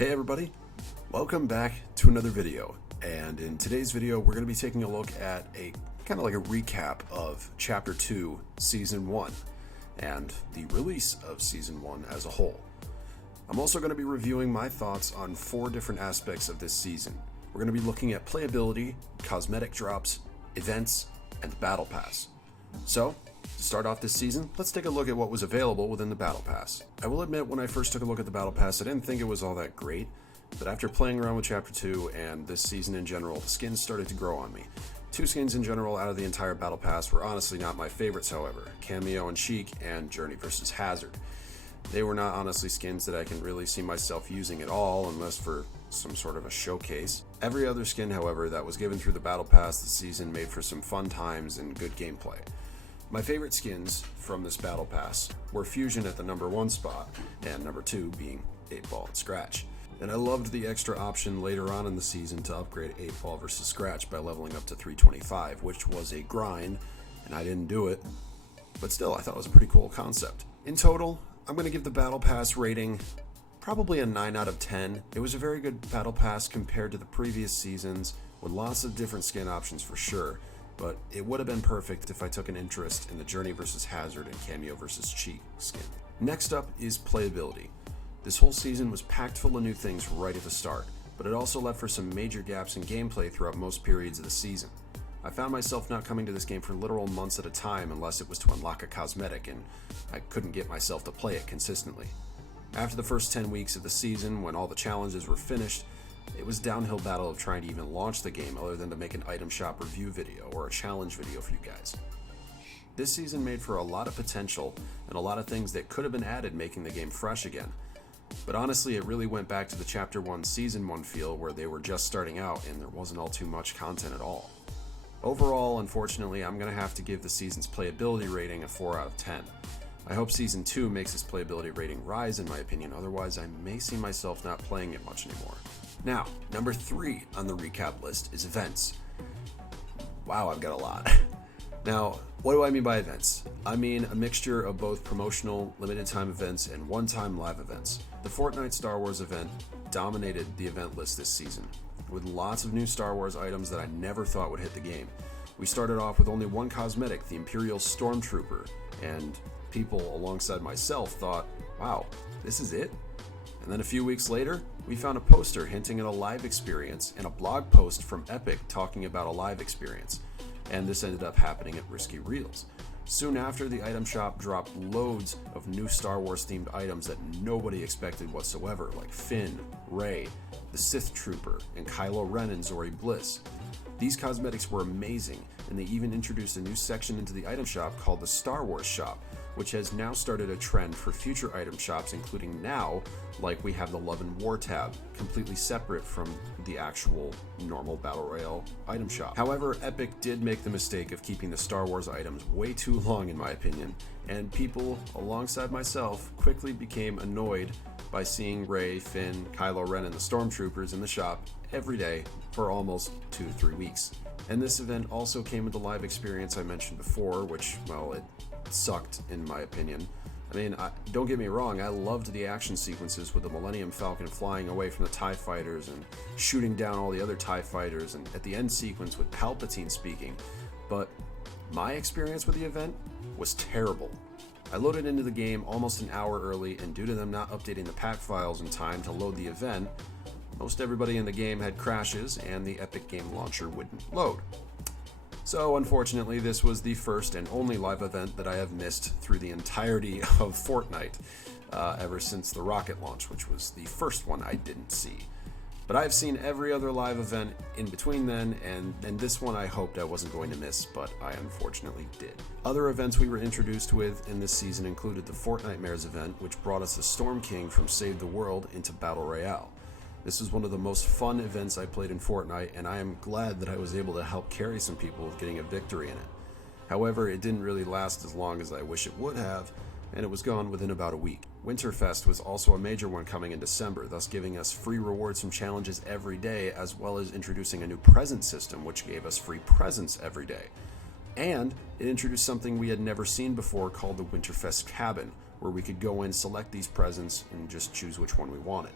Hey everybody, welcome back to another video, and in today's video we're going to be taking a look at a kind of like a recap of Chapter 2, Season 1, and the release of Season 1 as a whole. I'm also going to be reviewing my thoughts on 4 different aspects of this season. We're going to be looking at playability, cosmetic drops, events, and the Battle Pass. So, to start off this season, let's take a look at what was available within the Battle Pass. I will admit, when I first took a look at the Battle Pass, I didn't think it was all that great, but after playing around with Chapter 2 and this season in general, the skins started to grow on me. 2 skins in general out of the entire Battle Pass were honestly not my favorites, however, Cameo and Chic and Journey vs. Hazard. They were not honestly skins that I can really see myself using at all, unless for some sort of a showcase. Every other skin, however, that was given through the Battle Pass this season made for some fun times and good gameplay. My favorite skins from this Battle Pass were Fusion at the number 1 spot, and number 2 being 8-Ball and Scratch. And I loved the extra option later on in the season to upgrade 8-Ball versus Scratch by leveling up to 325, which was a grind, and I didn't do it, but still, I thought it was a pretty cool concept. In total, I'm going to give the Battle Pass rating probably a 9 out of 10. It was a very good Battle Pass compared to the previous seasons, with lots of different skin options for sure. But it would have been perfect if I took an interest in the Journey vs. Hazard and Cameo vs. Cheat skin. Next up is playability. This whole season was packed full of new things right at the start, but it also left for some major gaps in gameplay throughout most periods of the season. I found myself not coming to this game for literal months at a time unless it was to unlock a cosmetic, and I couldn't get myself to play it consistently. After the first 10 weeks of the season, when all the challenges were finished, it was downhill battle of trying to even launch the game other than to make an item shop review video or a challenge video for you guys. This season made for a lot of potential and a lot of things that could have been added, making the game fresh again. But honestly, it really went back to the Chapter 1 Season 1 feel where they were just starting out and there wasn't all too much content at all. Overall, unfortunately, I'm going to have to give the season's playability rating a 4 out of 10. I hope Season 2 makes its playability rating rise in my opinion, otherwise I may see myself not playing it much anymore. Now, number 3 on the recap list is events. Wow, I've got a lot. Now, what do I mean by events? I mean a mixture of both promotional, limited time events and one-time live events. The Fortnite Star Wars event dominated the event list this season, with lots of new Star Wars items that I never thought would hit the game. We started off with only one cosmetic, the Imperial Stormtrooper, and people alongside myself thought, wow, this is it? And then a few weeks later, we found a poster hinting at a live experience and a blog post from Epic talking about a live experience. And this ended up happening at Risky Reels. Soon after, the item shop dropped loads of new Star Wars themed items that nobody expected whatsoever, like Finn, Rey, the Sith Trooper, and Kylo Ren and Zori Bliss. These cosmetics were amazing, and they even introduced a new section into the item shop called the Star Wars Shop, which has now started a trend for future item shops, including now, like we have the Love and War tab, completely separate from the actual normal Battle Royale item shop. However, Epic did make the mistake of keeping the Star Wars items way too long in my opinion, and people, alongside myself, quickly became annoyed by seeing Rey, Finn, Kylo Ren, and the Stormtroopers in the shop every day for almost 2 to 3 weeks. And this event also came with the live experience I mentioned before, which, well, it sucked in my opinion. I mean, don't get me wrong, I loved the action sequences with the Millennium Falcon flying away from the TIE fighters and shooting down all the other TIE fighters, and at the end sequence with Palpatine speaking, but my experience with the event was terrible. I loaded into the game almost an hour early, and due to them not updating the pack files in time to load the event, most everybody in the game had crashes and the Epic Game Launcher wouldn't load. So unfortunately, this was the first and only live event that I have missed through the entirety of Fortnite, ever since the rocket launch, which was the first one I didn't see. But I've seen every other live event in between then, and this one I hoped I wasn't going to miss, but I unfortunately did. Other events we were introduced with in this season included the Fortnitemares event, which brought us the Storm King from Save the World into Battle Royale. This was one of the most fun events I played in Fortnite, and I am glad that I was able to help carry some people with getting a victory in it. However, it didn't really last as long as I wish it would have, and it was gone within about a week. Winterfest was also a major one coming in December, thus giving us free rewards from challenges every day, as well as introducing a new present system which gave us free presents every day. And it introduced something we had never seen before called the Winterfest Cabin, where we could go in, select these presents, and just choose which one we wanted.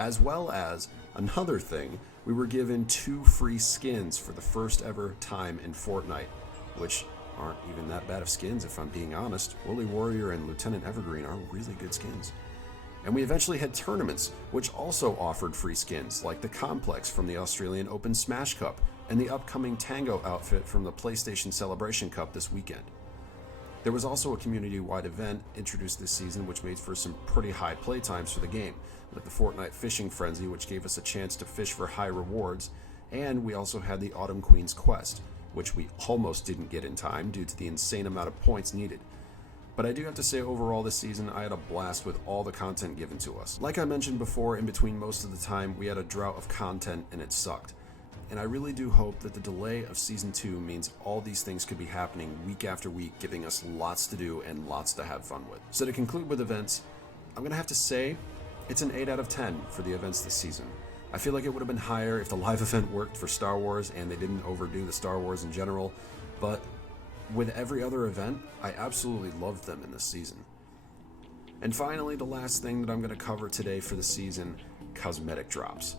As well as, another thing, we were given 2 free skins for the first ever time in Fortnite, which aren't even that bad of skins if I'm being honest. Woolly Warrior and Lieutenant Evergreen are really good skins. And we eventually had tournaments, which also offered free skins, like the Complex from the Australian Open Smash Cup, and the upcoming Tango outfit from the PlayStation Celebration Cup this weekend. There was also a community-wide event introduced this season which made for some pretty high play times for the game, like the Fortnite Fishing Frenzy, which gave us a chance to fish for high rewards, and we also had the Autumn Queen's Quest, which we almost didn't get in time due to the insane amount of points needed. But I do have to say, overall this season, I had a blast with all the content given to us. Like I mentioned before, in between most of the time, we had a drought of content and it sucked. And I really do hope that the delay of Season 2 means all these things could be happening week after week, giving us lots to do and lots to have fun with. So to conclude with events, I'm going to have to say it's an 8 out of 10 for the events this season. I feel like it would have been higher if the live event worked for Star Wars and they didn't overdo the Star Wars in general, but with every other event, I absolutely loved them in this season. And finally, the last thing that I'm going to cover today for the season, Cosmetic Drops.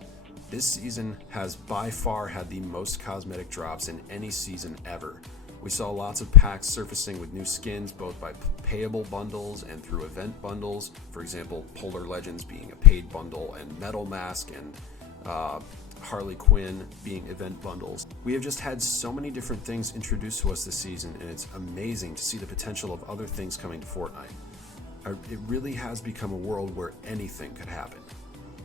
This season has by far had the most cosmetic drops in any season ever. We saw lots of packs surfacing with new skins, both by payable bundles and through event bundles. For example, Polar Legends being a paid bundle, and Metal Mask and Harley Quinn being event bundles. We have just had so many different things introduced to us this season, and it's amazing to see the potential of other things coming to Fortnite. It really has become a world where anything could happen.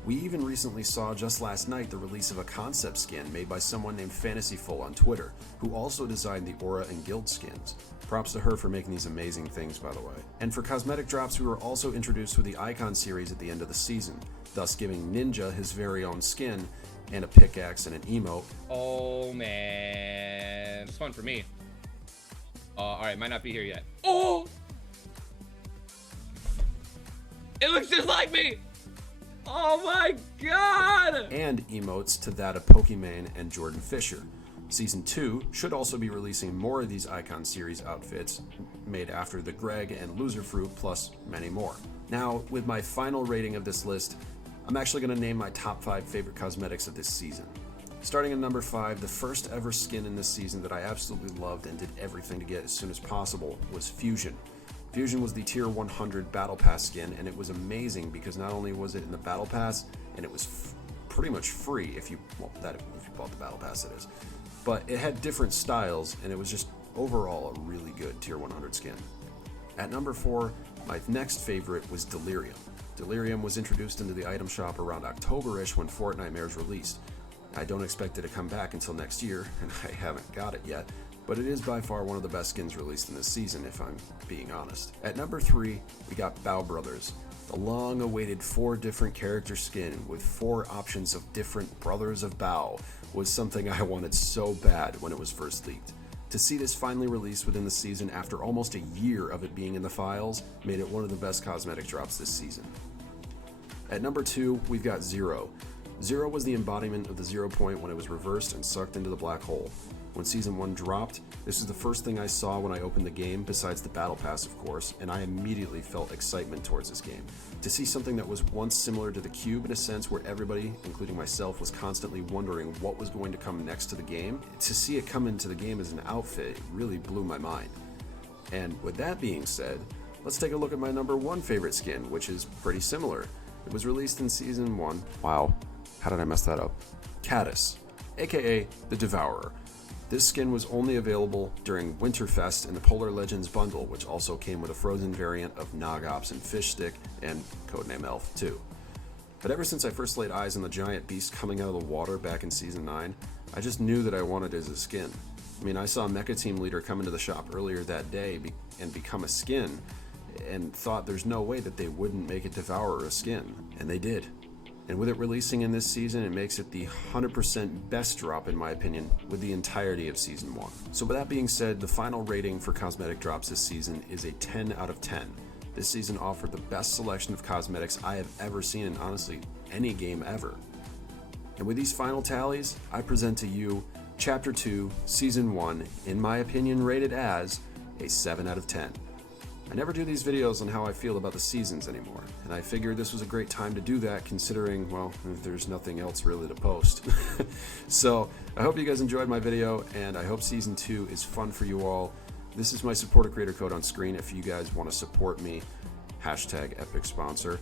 We even recently saw just last night the release of a concept skin made by someone named Fantasyful on Twitter, who also designed the Aura and Guild skins. Props to her for making these amazing things, by the way. And for Cosmetic Drops, we were also introduced with the Icon series at the end of the season, thus giving Ninja his very own skin, and a pickaxe and an emote. Oh man, it's fun for me. Alright, might not be here yet. Oh! It looks just like me! Oh my god! And emotes to that of Pokimane and Jordan Fisher. Season 2 should also be releasing more of these Icon series outfits made after the Greg and Loser Fruit, plus many more. Now, with my final rating of this list, I'm actually going to name my top 5 favorite cosmetics of this season. Starting at number 5, the first ever skin in this season that I absolutely loved and did everything to get as soon as possible was Fusion. Fusion was the tier 100 Battle Pass skin, and it was amazing because not only was it in the Battle Pass, and it was pretty much free if you bought the Battle Pass, it is. But it had different styles, and it was just overall a really good tier 100 skin. At number 4, my next favorite was Delirium. Delirium was introduced into the item shop around October-ish when Fortnitemares released. I don't expect it to come back until next year, and I haven't got it yet, but it is by far one of the best skins released in this season, if I'm being honest. At number 3, we got Bow Brothers. The long-awaited 4 different character skin with 4 options of different Brothers of Bow was something I wanted so bad when it was first leaked. To see this finally released within the season after almost a year of it being in the files made it one of the best cosmetic drops this season. At number 2, we've got Zero. Zero was the embodiment of the 0 point when it was reversed and sucked into the black hole. When Season 1 dropped, this is the first thing I saw when I opened the game, besides the Battle Pass of course, and I immediately felt excitement towards this game. To see something that was once similar to the Cube in a sense, where everybody, including myself, was constantly wondering what was going to come next to the game, to see it come into the game as an outfit really blew my mind. And with that being said, let's take a look at my number 1 favorite skin, which is pretty similar. It was released in Season 1. Wow, how did I mess that up? Caddis, aka the Devourer. This skin was only available during Winterfest in the Polar Legends bundle, which also came with a frozen variant of Nogops and Fish Stick, and Codename Elf too. But ever since I first laid eyes on the giant beast coming out of the water back in Season 9, I just knew that I wanted it as a skin. I mean, I saw Mecha Team Leader come into the shop earlier that day and become a skin, and thought there's no way that they wouldn't make it Devourer a skin, and they did. And with it releasing in this season, it makes it the 100% best drop in my opinion with the entirety of Season 1. So with that being said, the final rating for cosmetic drops this season is a 10 out of 10. This season offered the best selection of cosmetics I have ever seen in honestly any game ever. And with these final tallies, I present to you Chapter 2, Season 1, in my opinion rated as a 7 out of 10. I never do these videos on how I feel about the seasons anymore, and I figured this was a great time to do that considering, well, there's nothing else really to post. So I hope you guys enjoyed my video, and I hope season 2 is fun for you all. This is my supporter creator code on screen if you guys want to support me. #epic sponsor.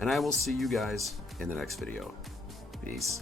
And I will see you guys in the next video. Peace.